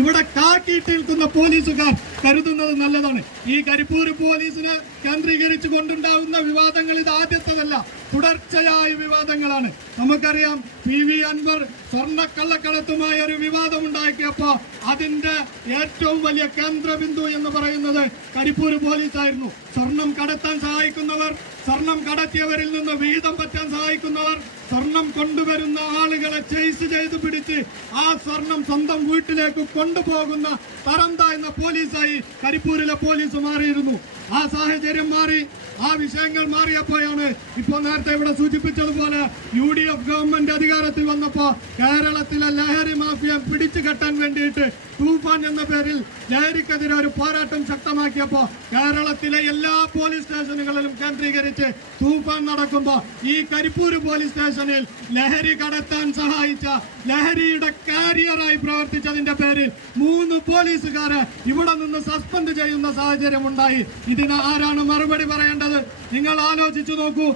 ഇവിടെ കാക്കിയിട്ട് നിൽക്കുന്ന പോലീസുകാർ കരുതുന്നത് നല്ലതാണ്. ഈ കരിപ്പൂർ പോലീസിനെ കേന്ദ്രീകരിച്ചു കൊണ്ടുണ്ടാകുന്ന വിവാദങ്ങൾ ഇത് ആദ്യത്തതല്ല, തുടർച്ചയായ വിവാദങ്ങളാണ്. നമുക്കറിയാം PV അൻവർ സ്വർണ്ണക്കള്ളക്കടത്തുമായ ഒരു വിവാദം ഉണ്ടാക്കിയപ്പോ അതിന്റെ ഏറ്റവും വലിയ കേന്ദ്രബിന്ദു എന്ന് പറയുന്നത് കരിപ്പൂർ പോലീസായിരുന്നു. സ്വർണം കടത്താൻ സഹായിക്കുന്നവർ, സ്വർണം കടത്തിയവരിൽ നിന്ന് വിഹിതം പറ്റാൻ സഹായിക്കുന്നവർ, സ്വർണം കൊണ്ടുവരുന്ന ആളുകളെ ചേസ് ചെയ്ത് പിടിച്ച് ആ സ്വർണം സ്വന്തം വീട്ടിലേക്ക് കൊണ്ടുപോകുന്ന തരം താഴ്ന്ന പോലീസായി കരിപ്പൂരിലെ പോലീസ് മാറിയിരുന്നു. ആ സാഹചര്യം മാറി, ആ വിഷയങ്ങൾ മാറിയപ്പോഴാണ് ഇപ്പോൾ നേരത്തെ ഇവിടെ സൂചിപ്പിച്ചതുപോലെ UDF ഗവൺമെന്റ് അധികാരത്തിൽ വന്നപ്പോ കേരളത്തിലെ ലഹരി മാഫിയ പിടിച്ചു കെട്ടാൻ വേണ്ടിയിട്ട് തൂഫാൻ എന്ന പേരിൽ ലഹരിക്കെതിരെ ഒരു പോരാട്ടം ശക്തമാക്കിയപ്പോ കേരളത്തിലെ എല്ലാ പോലീസ് സ്റ്റേഷനുകളിലും കേന്ദ്രീകരിച്ച് തൂഫാൻ നടക്കുമ്പോ ഈ കരിപ്പൂർ പോലീസ് സ്റ്റേഷനിൽ ലഹരി കടത്താൻ സഹായിച്ച, ലഹരിയുടെ കാരിയറായി പ്രവർത്തിച്ചതിന്റെ പേരിൽ 3 പോലീസുകാരെ ഇവിടെ നിന്ന് സസ്പെൻഡ് ചെയ്യുന്ന സാഹചര്യം ഉണ്ടായി. ഇതിന് ആരാണ് മറുപടി പറയേണ്ടത്? നിങ്ങൾ ആലോചിച്ചു നോക്കൂ.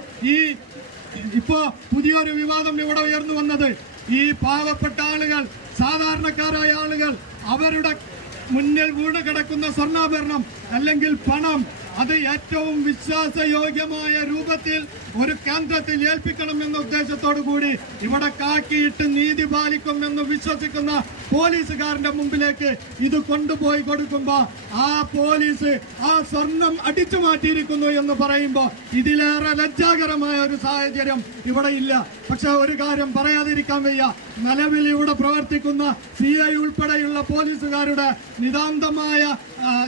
ഇപ്പോ പുതിയൊരു വിവാദം ഇവിടെ ഉയർന്നു വന്നത്, ഈ പാവപ്പെട്ട ആളുകൾ, സാധാരണക്കാരായ ആളുകൾ അവരുടെ മുന്നിൽ വീണ് കിടക്കുന്ന സ്വർണ്ണാഭരണം അല്ലെങ്കിൽ പണം അത് ഏറ്റവും വിശ്വാസയോഗ്യമായ രൂപത്തിൽ ഒരു കേന്ദ്രത്തിൽ ഏൽപ്പിക്കണം എന്ന ഉദ്ദേശത്തോടു കൂടി ഇവിടെ കാക്കിയിട്ട് നീതി പാലിക്കുമെന്ന് വിശ്വസിക്കുന്ന പോലീസുകാരന്റെ മുമ്പിലേക്ക് ഇത് കൊണ്ടുപോയി കൊടുക്കുമ്പോ ആ പോലീസ് ആ സ്വർണം അടിച്ചു മാറ്റിയിരിക്കുന്നു എന്ന് പറയുമ്പോൾ ഇതിലേറെ ലജ്ജാകരമായ ഒരു സാഹചര്യം ഇവിടെ ഇല്ല. പക്ഷെ ഒരു കാര്യം പറയാതിരിക്കാൻ വയ്യ, നിലവിൽ ഇവിടെ പ്രവർത്തിക്കുന്ന CI ഉൾപ്പെടെയുള്ള പോലീസുകാരുടെ നിതാന്തമായ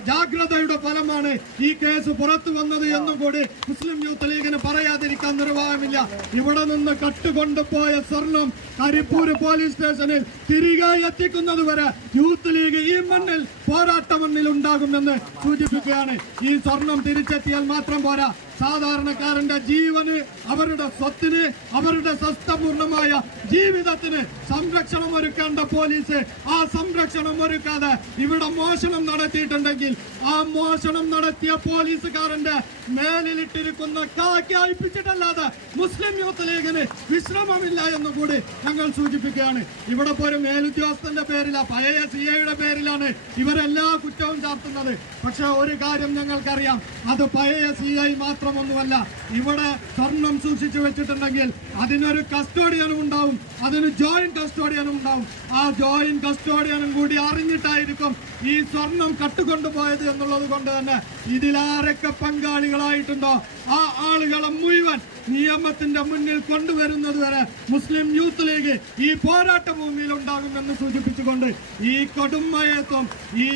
ജാഗ്രതയുടെ ഫലമാണ് ഈ കേസ് പുറത്തു വന്നത് എന്നും കൂടി മുസ്ലിം യൂത്ത് ലീഗിന് പറയാതിരിക്കാൻ നിർവാഹമില്ല. ഇവിടെ നിന്ന് കട്ടുകൊണ്ടുപോയ സ്വർണം കരിപ്പൂർ പോലീസ് സ്റ്റേഷനിൽ തിരികെ എത്തിക്കുന്നത് വരെ യൂത്ത് ലീഗ് ഈ മണ്ണിൽ പോരാട്ട മണ്ണിൽ ഉണ്ടാകുമെന്ന് സൂചിപ്പിക്കുകയാണ്. ഈ സ്വർണം തിരിച്ചെത്തിയാൽ മാത്രം പോരാ, സാധാരണക്കാരന്റെ ജീവന്, അവരുടെ സ്വത്തിന്, അവരുടെ സ്വസ്ഥപൂർണമായ ജീവിതത്തിന് സംരക്ഷണം ഒരുക്കേണ്ട പോലീസ് ആ സംരക്ഷണം ഒരുക്കാതെ ഇവിടെ മോഷണം നടത്തിയിട്ടുണ്ടെങ്കിൽ ആ മോഷണം നടത്തിയ പോലീസുകാരന്റെ മേലിലിട്ടിരിക്കുന്ന കാക്കി അയപ്പിച്ചിട്ടല്ലാതെ മുസ്ലിം യൂത്ത് ലീഗിന് വിശ്രമമില്ല എന്ന് കൂടി ഞങ്ങൾ സൂചിപ്പിക്കുകയാണ്. ഇവിടെ ഒരു മേലുദ്യോഗസ്ഥന്റെ പേരിലാണ്, പഴയ CIയുടെ പേരിലാണ് ഇവരെല്ലാ കുറ്റവും ചാർത്തുന്നത്. പക്ഷെ ഒരു കാര്യം ഞങ്ങൾക്കറിയാം, അത് പഴയ CI മാത്രമൊന്നുമല്ല. ഇവിടെ സ്വർണം സൂക്ഷിച്ചു വെച്ചിട്ടുണ്ടെങ്കിൽ അതിനൊരു കസ്റ്റോഡിയനും ഉണ്ടാവും, അതിന് ജോയിന്റ് കസ്റ്റോഡിയനും ഉണ്ടാവും. ആ ജോയിന്റ് കസ്റ്റോഡിയനും കൂടി അറിഞ്ഞിട്ടായിരിക്കും ഈ സ്വർണം കട്ടുകൊണ്ടുപോയത് എന്നുള്ളത് കൊണ്ട് തന്നെ ഇതിലാരൊക്കെ പങ്കാളികളായിട്ടുണ്ടോ ആ ആളുകളെ മുഴുവൻ നിയമത്തിന്റെ മുന്നിൽ കൊണ്ടുവരുന്നത് വരെ മുസ്ലിം യൂത്ത് ലീഗ് ഈ പോരാട്ട ഭൂമിയിൽ ഉണ്ടാകുമെന്ന് സൂചിപ്പിച്ചുകൊണ്ട് ഈ കൊടും മഴയത്തും ഈ